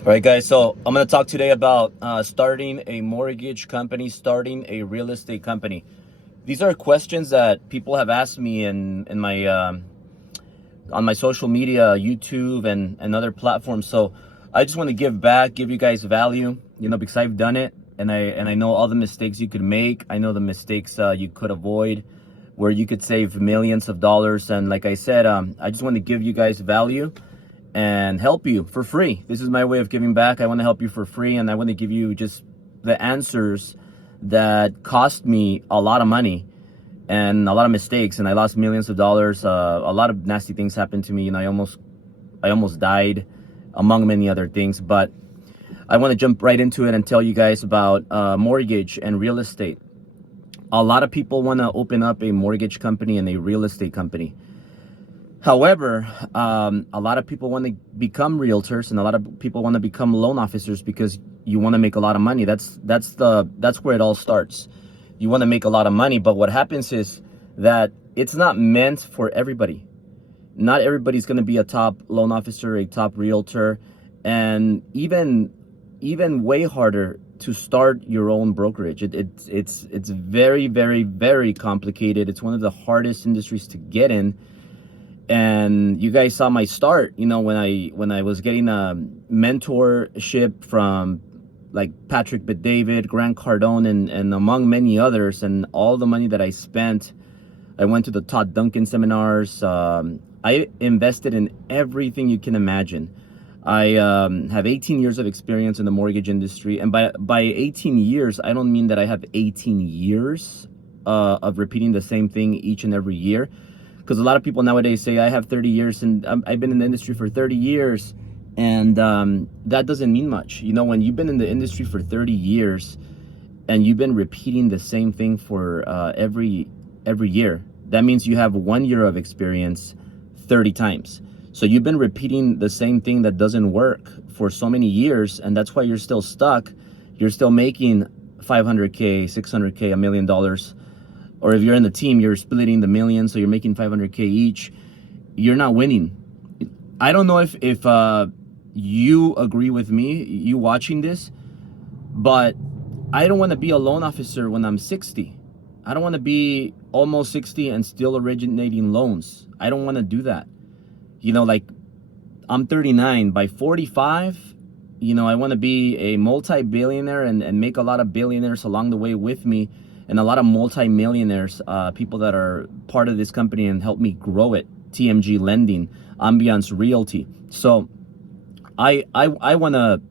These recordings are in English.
All right, guys. So I'm going to talk today about starting a mortgage company, starting a real estate company. These are questions that people have asked me in my on my social media, YouTube, and other platforms. So I just want to give back, give you guys value, because I've done it, and I know all the mistakes you could make. I know the mistakes you could avoid, where you could save millions of dollars. And like I said, I just want to give you guys value and help you for free. This is my way of giving back. I want to help you for free, and I want to give you just the answers that cost me a lot of money and a lot of mistakes, and I lost millions of dollars. A lot of nasty things happened to me, and I almost died, among many other things. But I want to jump right into it and tell you guys about mortgage and real estate. A lot of people want to open up a mortgage company and a real estate company. However, a lot of people want to become realtors, and a lot of people want to become loan officers because you want to make a lot of money. That's where it all starts. You want to make a lot of money, but what happens is that it's not meant for everybody. Not everybody's going to be a top loan officer, a top realtor, and even way harder to start your own brokerage. It's very, very, very complicated. It's one of the hardest industries to get in. And you guys saw my start, when I was getting a mentorship from like Patrick Bet-David, Grant Cardone, and among many others, and all the money that I spent. I went to the Todd Duncan seminars. I invested in everything you can imagine. I have 18 years of experience in the mortgage industry, and by 18 years, I don't mean that I have 18 years of repeating the same thing each and every year. Because a lot of people nowadays say, I have 30 years and I've been in the industry for 30 years. And that doesn't mean much. When you've been in the industry for 30 years and you've been repeating the same thing for every year, that means you have 1 year of experience 30 times. So you've been repeating the same thing that doesn't work for so many years. And that's why you're still stuck. You're still making $500K, $600K, $1 million. Or if you're in the team, you're splitting the millions, so you're making $500K each. You're not winning. I don't know if you agree with me, you watching this, but I don't want to be a loan officer when I'm 60. I don't want to be almost 60 and still originating loans. I don't want to do that. Like I'm 39. By 45, I want to be a multi-billionaire and make a lot of billionaires along the way with me. And a lot of multi-millionaires, people that are part of this company and help me grow it. TMG Lending, Ambiance Realty. So I want to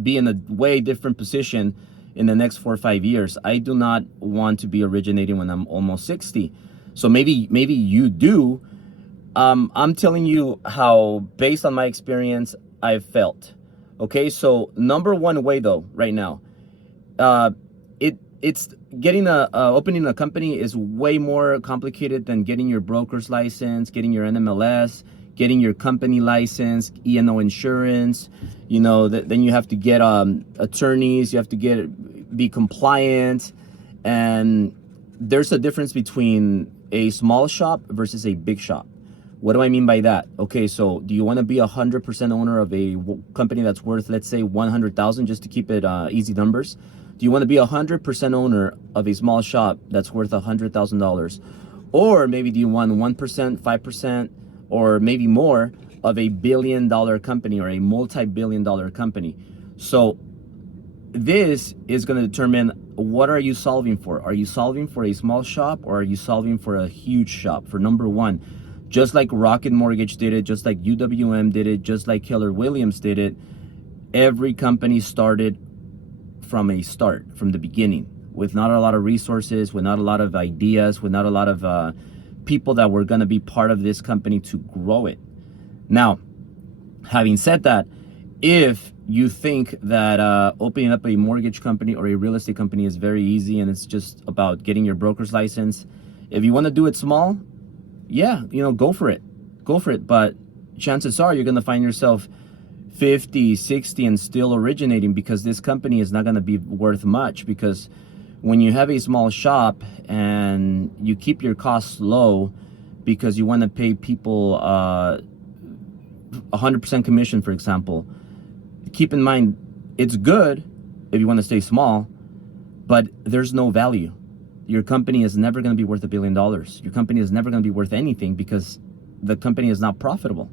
be in a way different position in the next 4 or 5 years. I do not want to be originating when I'm almost 60. So maybe you do. I'm telling you how, based on my experience, I've felt. Okay, so number one way though, right now, it's getting opening a company is way more complicated than getting your broker's license, getting your NMLS, getting your company license, E&O insurance. Then you have to get attorneys, you have to be compliant, and there's a difference between a small shop versus a big shop. What do I mean by that? Okay, so do you want to be 100% owner of a company that's worth, let's say, 100,000, just to keep it easy numbers? Do you want to be 100% owner of a small shop that's worth $100,000? Or maybe do you want 1%, 5%, or maybe more of a billion-dollar company or a multi-billion-dollar company? So this is going to determine, what are you solving for? Are you solving for a small shop, or are you solving for a huge shop? For number one, just like Rocket Mortgage did it, just like UWM did it, just like Keller Williams did it, every company started from the beginning, with not a lot of resources, with not a lot of ideas, with not a lot of people that were going to be part of this company to grow it. Now, having said that, if you think that opening up a mortgage company or a real estate company is very easy and it's just about getting your broker's license, if you want to do it small, yeah, go for it. But chances are you're going to find yourself 50, 60 and still originating, because this company is not going to be worth much. Because when you have a small shop and you keep your costs low because you want to pay people 100% commission, for example, keep in mind, it's good if you want to stay small, but there's no value. Your company is never going to be worth $1 billion. Your company is never going to be worth anything because the company is not profitable.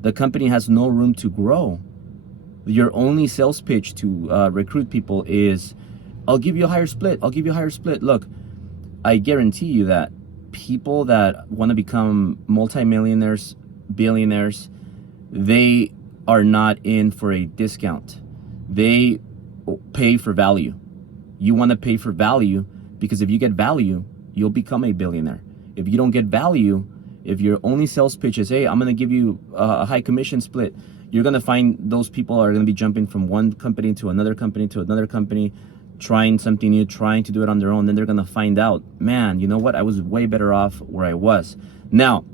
The company has no room to grow. Your only sales pitch to recruit people is, I'll give you a higher split. I'll give you a higher split. Look, I guarantee you that people that want to become multimillionaires, billionaires, they are not in for a discount. They pay for value. You want to pay for value because if you get value, you'll become a billionaire. If you don't get value, if your only sales pitch is, hey, I'm going to give you a high commission split, you're going to find those people are going to be jumping from one company to another company to another company, trying something new, trying to do it on their own. Then they're going to find out, man, you know what? I was way better off where I was. Now,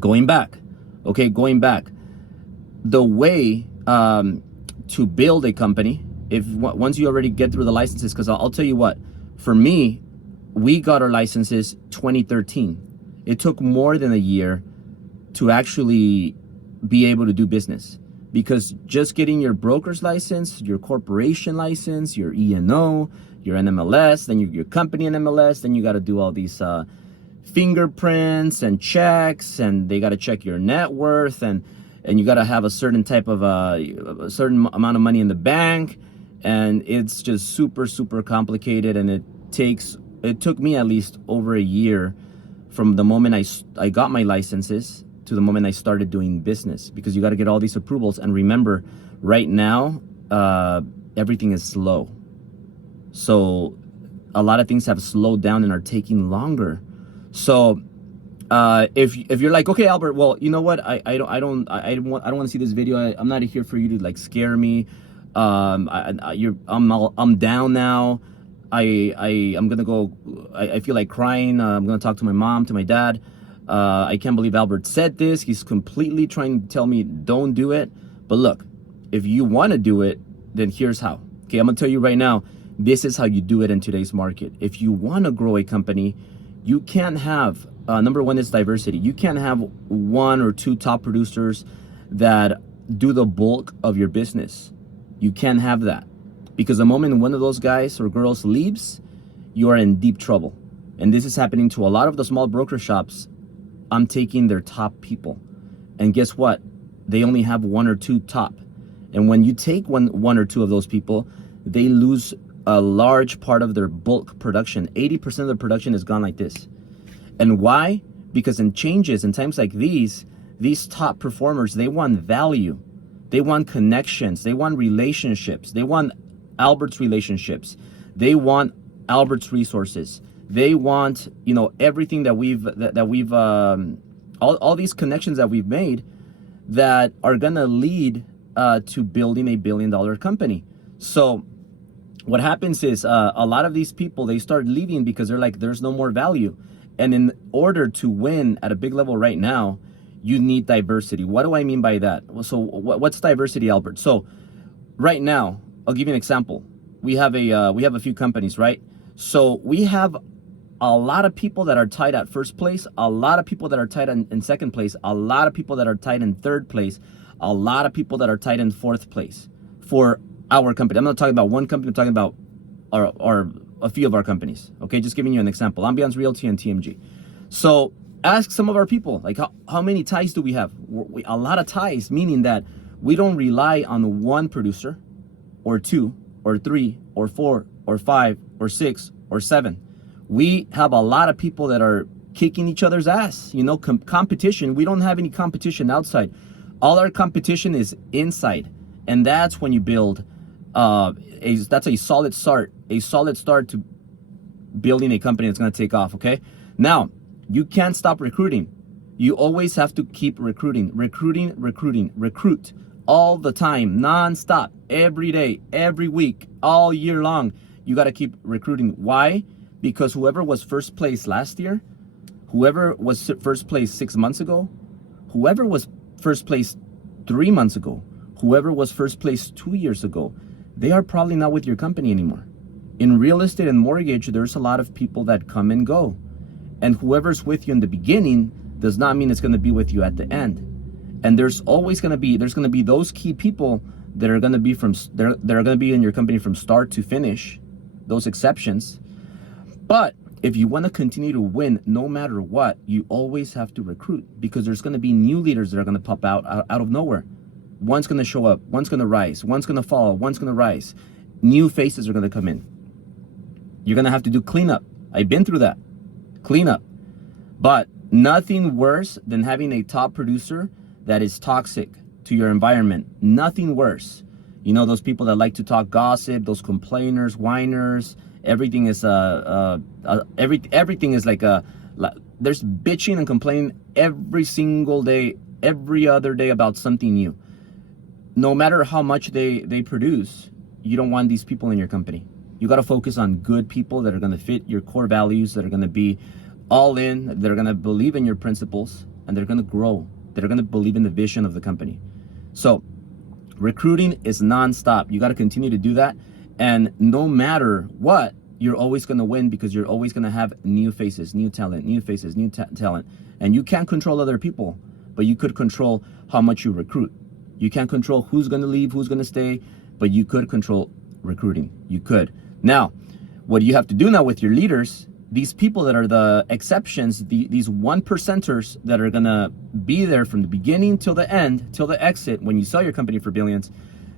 going back, the way to build a company, once you already get through the licenses, because I'll tell you what, for me, we got our licenses 2013. It took more than a year to actually be able to do business, because just getting your broker's license, your corporation license, your E&O, your NMLS, then your company NMLS, then you got to do all these fingerprints and checks, and they got to check your net worth, and you got to have a certain type of a certain amount of money in the bank, and it's just super complicated, and it took me at least over a year from the moment I got my licenses to the moment I started doing business, because you got to get all these approvals. And remember, right now, everything is slow. So a lot of things have slowed down and are taking longer. So if you're like, okay, Albert, well, you know what? I don't want to see this video. I'm not here for you to like scare me. I'm down now. I'm gonna go. I feel like crying. I'm gonna talk to my mom, to my dad. I can't believe Albert said this. He's completely trying to tell me don't do it. But look, if you want to do it, then here's how. Okay, I'm gonna tell you right now. This is how you do it in today's market. If you want to grow a company, you can't have number one is diversity. You can't have one or two top producers that do the bulk of your business. You can't have that, because the moment one of those guys or girls leaves, you are in deep trouble. And this is happening to a lot of the small broker shops. I'm taking their top people, and guess what? They only have one or two top. And when you take one or two of those people, they lose a large part of their bulk production. 80% of the production is gone like this. And why? Because in times like these top performers, they want value. They want connections. They want relationships. They want Albert's relationships. They want Albert's resources. They want, everything that we've all these connections that we've made that are gonna lead to building a $1 billion company. So what happens is a lot of these people, they start leaving because they're like, there's no more value. And in order to win at a big level right now, you need diversity. What do I mean by that? So what's diversity, Albert? So right now, I'll give you an example. We have a few companies, right? So we have a lot of people that are tied at first place, a lot of people that are tied in second place, a lot of people that are tied in third place, a lot of people that are tied in fourth place for our company. I'm not talking about one company, I'm talking about a few of our companies. Okay, just giving you an example. Ambiance Realty and TMG. So ask some of our people, like how many ties do we have? A lot of ties, meaning that we don't rely on one producer or two or three or four or five or six or seven. We have a lot of people that are kicking each other's ass. Competition. We don't have any competition outside. All our competition is inside. And that's when you build that's a solid start to building a company that's going to take off. Okay, now you can't stop recruiting. You always have to keep recruit all the time, non-stop, every day, every week, all year long. You got to keep recruiting. Why? Because whoever was first place last year, whoever was first place 6 months ago, whoever was first place 3 months ago, whoever was first place 2 years ago, they are probably not with your company anymore. In real estate and mortgage, there's a lot of people that come and go. And whoever's with you in the beginning does not mean it's going to be with you at the end. And there's going to be those key people that are going to be in your company from start to finish, those exceptions. But if you want to continue to win no matter what, you always have to recruit, because there's going to be new leaders that are going to pop out of nowhere. One's going to show up, one's going to rise, one's going to fall, one's going to rise. New faces are going to come in. You're going to have to do cleanup. I've been through that. Cleanup. But nothing worse than having a top producer that is toxic to your environment. Nothing worse. You know, those people that like to talk gossip, those complainers, whiners. Everything is everything is like there's bitching and complaining every single day, every other day about something new. No matter how much they produce, you don't want these people in your company. You got to focus on good people that are going to fit your core values, that are going to be all in, that are going to believe in your principles, and they're going to grow. They're going to believe in the vision of the company. So recruiting is nonstop. You got to continue to do that. And no matter what, you're always going to win, because you're always going to have new faces, new talent, new faces, new talent. And you can't control other people, but you could control how much you recruit. You can't control who's going to leave, who's going to stay, but you could control recruiting. You could. Now, what do you have to do now with your leaders? These people that are the exceptions, these 1%ers that are going to be there from the beginning till the end, till the exit, when you sell your company for billions,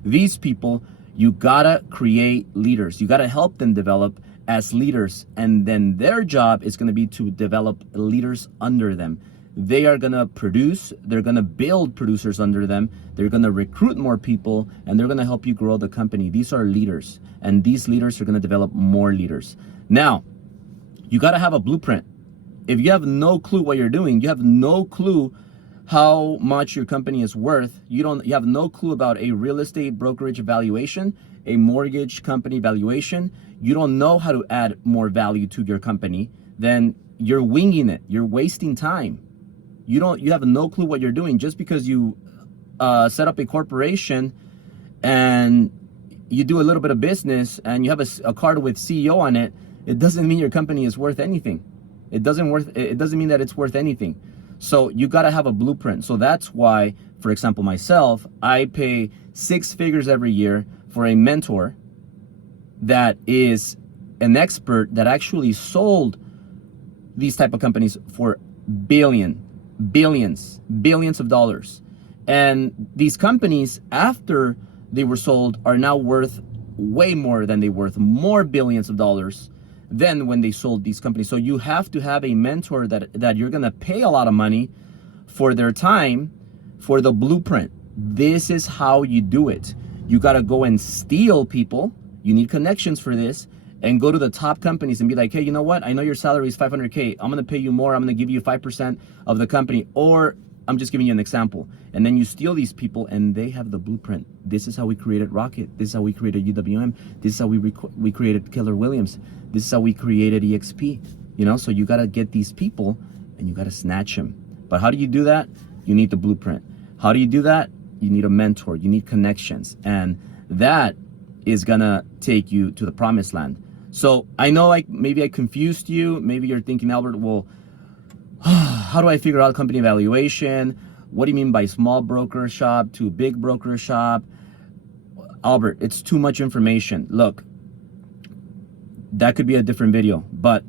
these people, you gotta create leaders. You gotta help them develop as leaders, and then their job is gonna be to develop leaders under them. They are gonna produce, they're gonna build producers under them, they're gonna recruit more people, and they're gonna help you grow the company. These are leaders, and these leaders are gonna develop more leaders. Now, you gotta have a blueprint. If you have no clue what you're doing, you have no clue how much your company is worth, you have no clue about a real estate brokerage valuation, a mortgage company valuation, you don't know how to add more value to your company, then you're winging it. You're wasting time. You have no clue what you're doing. Just because you set up a corporation and you do a little bit of business and you have a card with CEO on it, it doesn't mean your company is worth anything. It doesn't mean that it's worth anything. So you got to have a blueprint. So that's why, for example, myself, I pay 6 figures every year for a mentor that is an expert that actually sold these type of companies for billions of dollars. And these companies, after they were sold, are now worth way more than they worth, more billions of dollars than when they sold these companies. So you have to have a mentor that you're gonna pay a lot of money for their time, for the blueprint. This is how you do it. You gotta go and steal people. You need connections for this, and go to the top companies and be like, hey, you know what? I know your salary is 500K. I'm gonna pay you more. I'm gonna give you 5% of the company, or I'm just giving you an example. And then you steal these people, and they have the blueprint. This is how we created Rocket. This is how we created UWM. This is how we created Keller Williams. This is how we created EXP. You know, so you gotta get these people and you gotta snatch them. But how do you do that? You need the blueprint. How do you do that? You need a mentor. You need connections, and that is gonna take you to the promised land. So I know, like, maybe I confused you. Maybe you're thinking, Albert, well, how do I figure out company valuation? What do you mean by small broker shop to big broker shop? Albert, it's too much information. Look, that could be a different video. But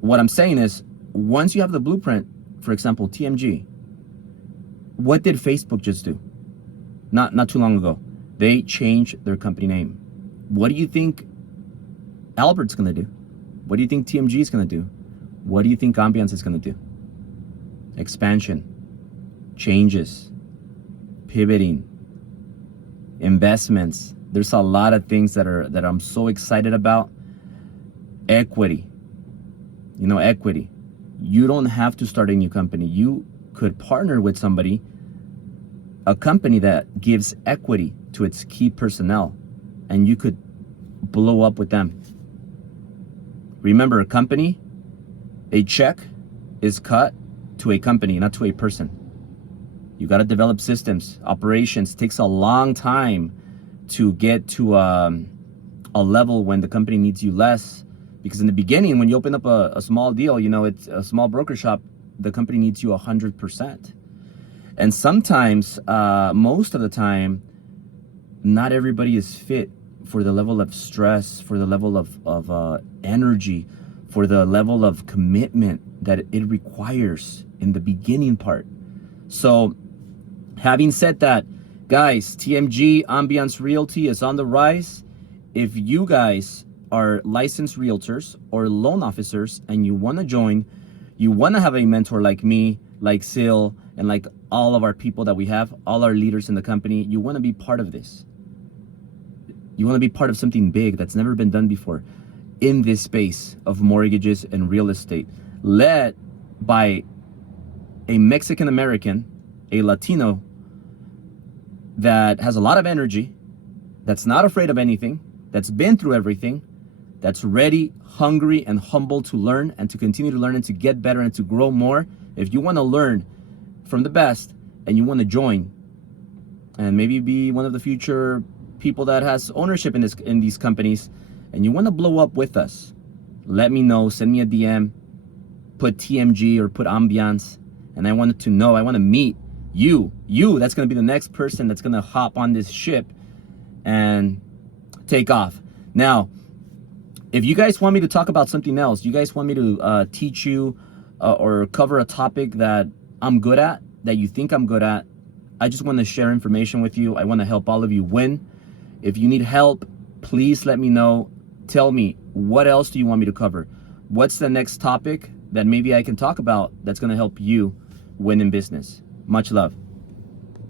what I'm saying is, once you have the blueprint, for example, TMG, what did Facebook just do? Not too long ago. They changed their company name. What do you think Albert's gonna do? What do you think TMG is gonna do? What do you think Ambiance is gonna do? Expansion, changes, pivoting, investments. There's a lot of things that I'm so excited about. Equity. You know, equity. You don't have to start a new company. You could partner with somebody, a company that gives equity to its key personnel, and you could blow up with them. Remember, a company, a check is cut to a company, not to a person. You got to develop systems, operations. It takes a long time to get to a level when the company needs you less. Because in the beginning, when you open up a small deal, you know, it's a small broker shop, the company needs you 100%. And sometimes, most of the time, not everybody is fit for the level of stress, for the level of energy, for the level of commitment that it requires in the beginning part. So having said that, guys, TMG Ambiance Realty is on the rise. If you guys are licensed realtors or loan officers and you want to join, you want to have a mentor like me, like Sil, and like all of our people that we have, all our leaders in the company, you want to be part of this. You want to be part of something big that's never been done before in this space of mortgages and real estate, led by a Mexican American, a Latino that has a lot of energy, that's not afraid of anything, that's been through everything, that's ready, hungry, and humble to learn and to continue to learn and to get better and to grow more. If you want to learn from the best and you want to join and maybe be one of the future people that has ownership in these companies and you want to blow up with us, let me know, send me a DM, put TMG or put Ambiance, and I want to meet you, that's going to be the next person that's going to hop on this ship and take off. Now, if you guys want me to talk about something else, you guys want me to teach you or cover a topic that I'm good at, that you think I'm good at, I just want to share information with you. I want to help all of you win. If you need help, please let me know. Tell me, what else do you want me to cover? What's the next topic that maybe I can talk about that's going to help you win in business? Much love.